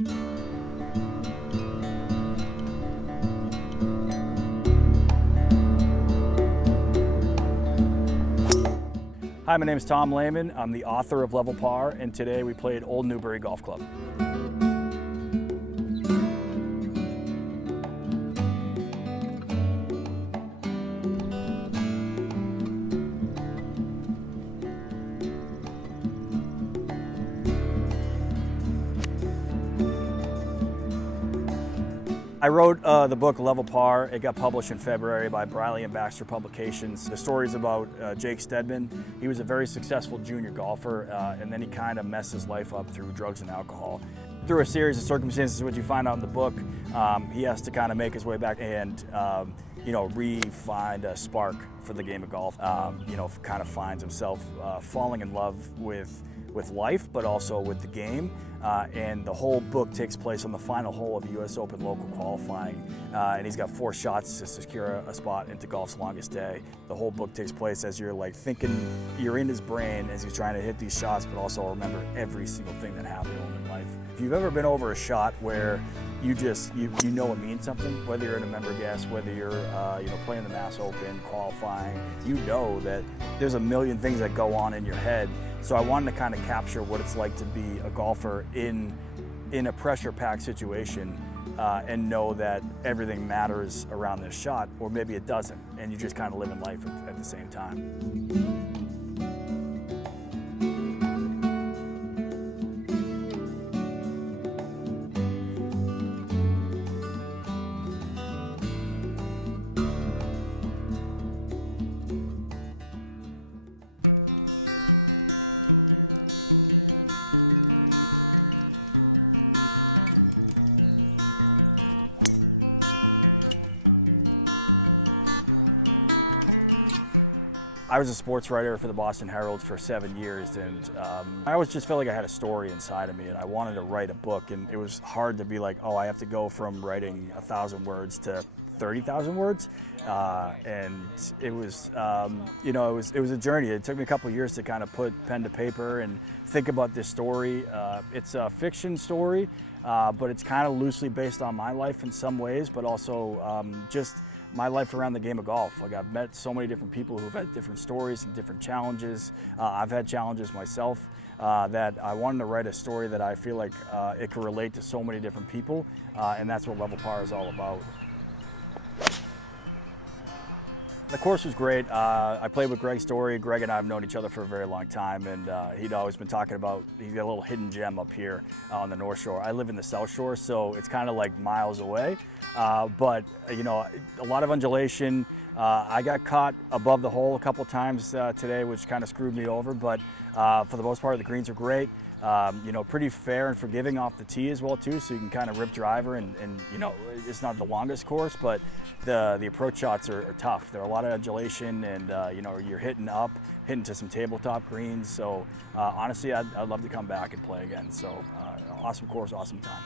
Hi, my name is Tom Lehman. I'm the author of Level Par, and today we played Ould Newbury Golf Club. I wrote the book Level Par. It got published in February by Briley and Baxter Publications. The story's about Jake Stedman. He was a very successful junior golfer, and then he kind of messed his life up through drugs and alcohol. Through a series of circumstances, which you find out in the book, he has to kind of make his way back and re-find a spark for the game of golf. Kind of finds himself falling in love with life, but also with the game. And the whole book takes place on the final hole of the US Open local qualifying. And he's got 4 shots to secure a spot into golf's longest day. The whole book takes place as you're like thinking, you're in his brain as he's trying to hit these shots, but also remember every single thing that happened to him in life. If you've ever been over a shot where you know it means something, whether you're in a member guest, whether you're playing the Mass Open, qualifying, you know that there's a million things that go on in your head. So I wanted to kind of capture what it's like to be a golfer in a pressure-packed situation and know that everything matters around this shot, or maybe it doesn't, and you just kind of live in life at the same time. I was a sports writer for the Boston Herald for 7 years, and I always just felt like I had a story inside of me, and I wanted to write a book, and it was hard to be like, oh, I have to go from writing 1,000 words to 30,000 words, and it was, it was a journey. It took me a couple of years to kind of put pen to paper and think about this story. It's a fiction story, but it's kind of loosely based on my life in some ways, but also just my life around the game of golf. Like, I've met so many different people who've had different stories and different challenges. I've had challenges myself that I wanted to write a story that I feel like it could relate to so many different people, and that's what Level Par is all about. The course was great. I played with Greg Story. Greg and I have known each other for a very long time, and he'd always been talking about, he's got a little hidden gem up here on the North Shore. I live in the South Shore, so it's kind of like miles away, but a lot of undulation. I got caught above the hole a couple times today, which kind of screwed me over, but for the most part, the greens are great. Pretty fair and forgiving off the tee as well too, so you can kind of rip driver, and it's not the longest course, but the approach shots are tough. There are a lot of undulation, and you're hitting to some tabletop greens. So honestly, I'd love to come back and play again. So awesome course, awesome time.